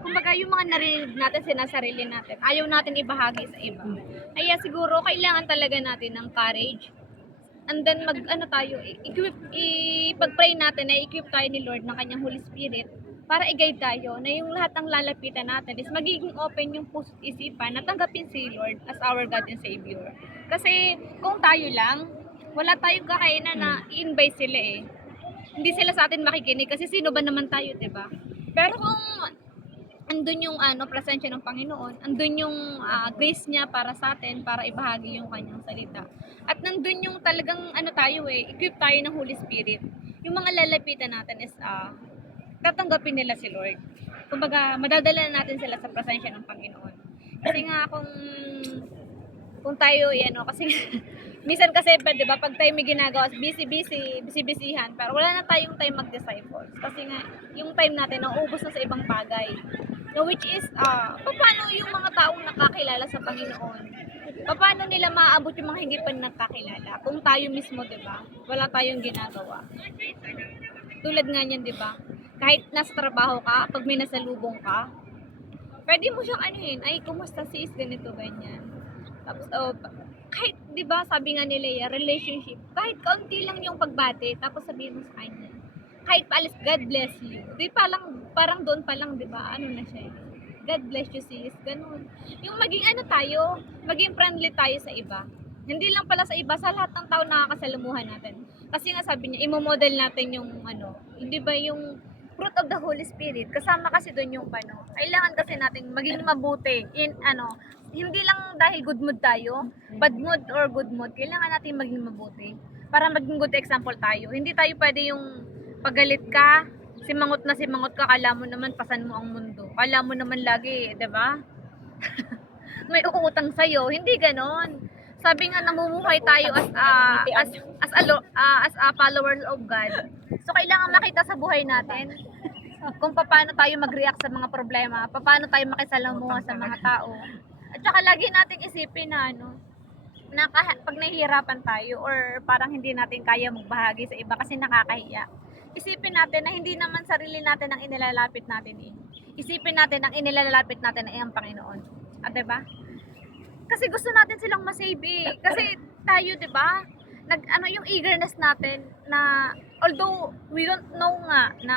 kumbaga yung mga narinig natin sinasarili natin, ayaw natin ibahagi sa iba. Kaya siguro kailangan talaga natin ng courage. And then mag-ano tayo, ipag-pray natin na equip tayo ni Lord ng kanyang Holy Spirit para i-guide tayo na yung lahat ng lalapitan natin is magiging open yung puso't isipan na tanggapin si Lord as our God and Savior. Kasi kung tayo lang, wala tayong kakainan na i-invite sila eh. Hindi sila sa atin makikinig kasi sino ba naman tayo, 'di ba? Pero kung andun yung presensya ng Panginoon, andun yung grace niya para sa atin, para ibahagi yung kanyang salita. At nandun yung talagang tayo equip tayo ng Holy Spirit. Yung mga lalapitan natin is tatanggapin nila si Lord. Kumbaga, madadala natin sila sa presensya ng Panginoon. Kasi nga kung tayo, kasi minsan kasi, di ba, pag tayo may ginagawa, busy-busyhan, pero wala na tayong time mag-disciples. Kasi nga, yung time natin, nauubos na sa ibang bagay. No, which is, paano yung mga taong nakakilala sa Panginoon? Paano nila maaabot yung mga hindi pa nakakilala? Kung tayo mismo, di ba, wala tayong ginagawa. Tulad nga niyan, di ba? Kahit nasa trabaho ka, pag may nasalubong ka, pwede mo siyang ay, kumusta sis, ganito, ganyan. Tapos, kahit, di ba, sabi nga nila, relationship, kahit kaunti lang yung pagbati, tapos sabihin mo sa kanya, kahit paalis, God bless you. Di parang doon pa lang, di ba, na siya, God bless you sis, ganun. Yung maging tayo, maging friendly tayo sa iba. Hindi lang pala sa iba, sa lahat ng tao nakakasalamuhan natin. Kasi nga sabi niya, imo-model natin yung hindi ba yung fruit of the Holy Spirit. Kasama kasi doon yung kailangan kasi nating maging mabuti in hindi lang dahil good mood tayo, bad mood or good mood, kailangan natin maging mabuti para maging good example tayo. Hindi tayo pwede yung pagalit ka, simangot ka, kala mo naman pasan mo ang mundo. Kala mo naman lagi, 'di ba? May uutang sa'yo. Hindi ganon. Sabi nga namumuhay tayo as a follower of God. So kailangan makita sa buhay natin kung paano tayo mag-react sa mga problema, paano tayo makisalamuha sa mga tao. At saka lagi nating isipin na na pag nahihirapan tayo or parang hindi natin kaya magbahagi sa iba kasi nakakahiya. Isipin natin na hindi naman sarili natin ang inilalapit natin eh. Isipin natin ang inilalapit natin ay ang Panginoon. At 'di ba? Kasi gusto natin silang ma-save eh. Kasi tayo, 'di ba? Yung eagerness natin na although we don't know nga na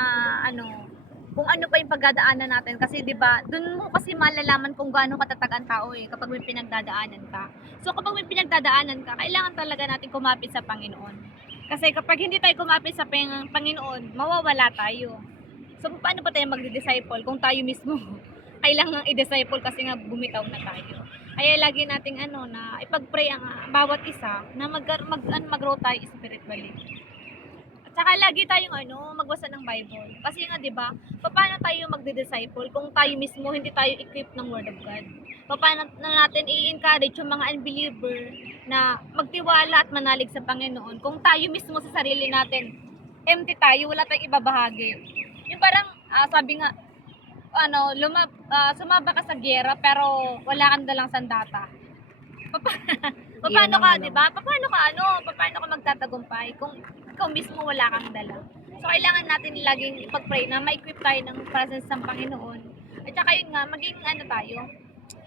kung ano pa yung pagdadaanan natin kasi 'di ba doon mo kasi malalaman kung gaano katatag ang tao kapag may pinagdadaanan ka. So kapag may pinagdadaanan ka, kailangan talaga natin kumapit sa Panginoon. Kasi kapag hindi tayo kumapit sa Panginoon, mawawala tayo. So paano pa tayo magdi-disciple kung tayo mismo kailangan i-disciple kasi nga bumitaw na tayo. Kaya lagi nating na ipag-pray ang bawat isa na mag-grow tayo spiritually. Tsaka lagi tayong magbasa ng Bible. Kasi nga 'di ba, paano tayo magde-disciple kung tayo mismo hindi tayo equipped ng Word of God? Paano na natin i-encourage yung mga unbeliever na magtiwala at manalig sa Panginoon kung tayo mismo sa sarili natin empty tayo, wala tayong ibabahagi. Yung parang sabi nga sumaba ka sa giyera pero wala kang dalang sandata. Paano ka, 'di ba? Paano ka magtatagumpay kung ikaw mismo wala kang dala? So kailangan natin laging ipag-pray na ma-equip tayo ng presence ng Panginoon. At saka yun nga, maging tayo,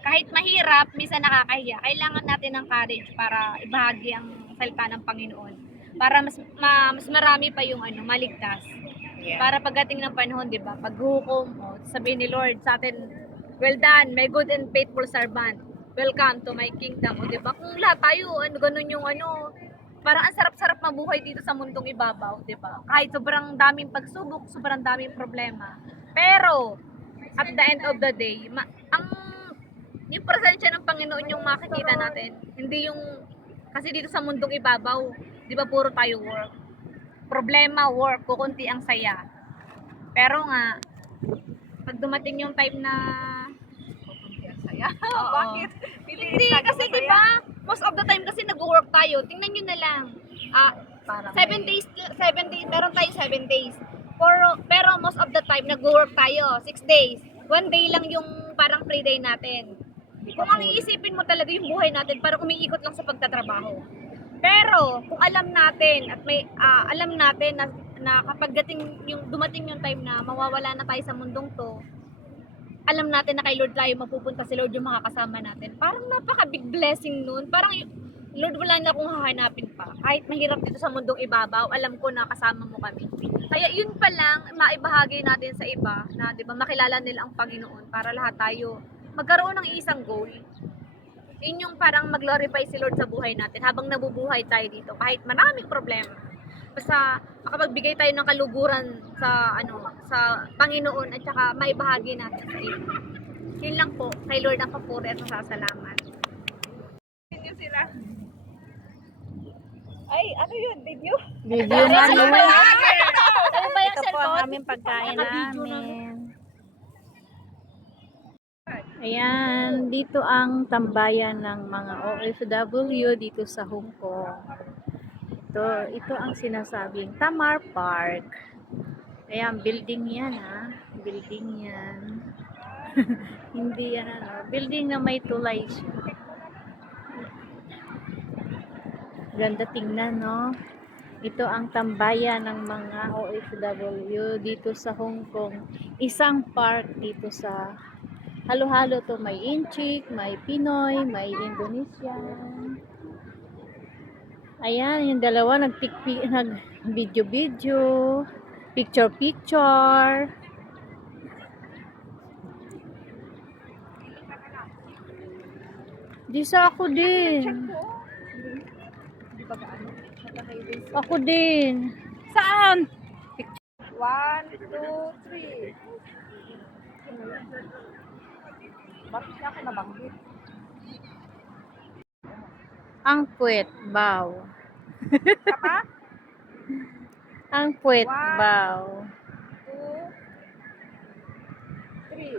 kahit mahirap, minsan nakakahiya, kailangan natin ng courage para ibahagi ang salita ng Panginoon. Para mas marami pa yung maligtas. Yeah. Para pagdating ng panahon, 'di ba? Paghukom, sabihin ni Lord sa atin, well done, my good and faithful servant. Welcome to my kingdom. O 'di ba? Kung lahat tayo ganun yung parang ang sarap-sarap mabuhay dito sa mundong ibabaw, 'di ba? Kahit sobrang daming pagsubok, sobrang daming problema. Pero at the end of the day, yung presensya ng Panginoon yung makikita natin. Hindi yung kasi dito sa mundong ibabaw, 'di ba puro tayo work. Problema, work, kukunti ang saya. Pero nga, pag dumating yung time na kukunti ang saya. Bakit? Hindi, kasi diba, most of the time kasi nag-work tayo. Tingnan nyo na lang. 7 days, meron tayo 7 days. Pero most of the time, nag-work tayo, 6 days. 1 day lang yung parang free day natin. Kung ang iisipin mo talaga yung buhay natin, parang umiikot lang sa pagtatrabaho. Pero kung alam natin at alam natin na kapag dumating yung time na mawawala na tayo sa mundong to, alam natin na kay Lord tayo mapupunta, si Lord yung makakasama natin. Parang napaka-big blessing nun. Parang Lord, wala na akong hahanapin pa. Kahit mahirap dito sa mundong ibabaw, alam ko na kasama mo kami. Kaya yun pa lang, maibahagi natin sa iba na 'di ba makilala nila ang Panginoon para lahat tayo magkaroon ng isang goal. Yun yung parang mag-glorify si Lord sa buhay natin habang nabubuhay tayo dito kahit maraming problema. Basta makapagbigay tayo ng kaluguran sa Panginoon at saka maibahagi natin sa iba. Yun lang po, kay Lord ang papuri at masasalamat. Yun sila. Ay, ano yun? Video? Video nga Ano ba yun. yan? Ano ba yung Ito po ang cellphone? aming pagkain Naka-video namin. Ayan, dito ang tambayan ng mga OFW dito sa Hong Kong. Ito ang sinasabing Tamar Park. Ayan, building yan ha. Building yan. Hindi yan ano. Building na may tulay siya. Ganda tingnan, no? Ito ang tambayan ng mga OFW dito sa Hong Kong. Isang park dito sa halo-halo to. May Inchik, may Pinoy, may Indonesian. Ayan, yung dalawa nag-video-video, picture-picture. Di sa ako din. Ako din. Saan? 1, 2, 3. Bakit siya ako nabanggit? Ang puwet, baw. Kapa? Ang puwet, One. baw. 2,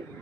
3.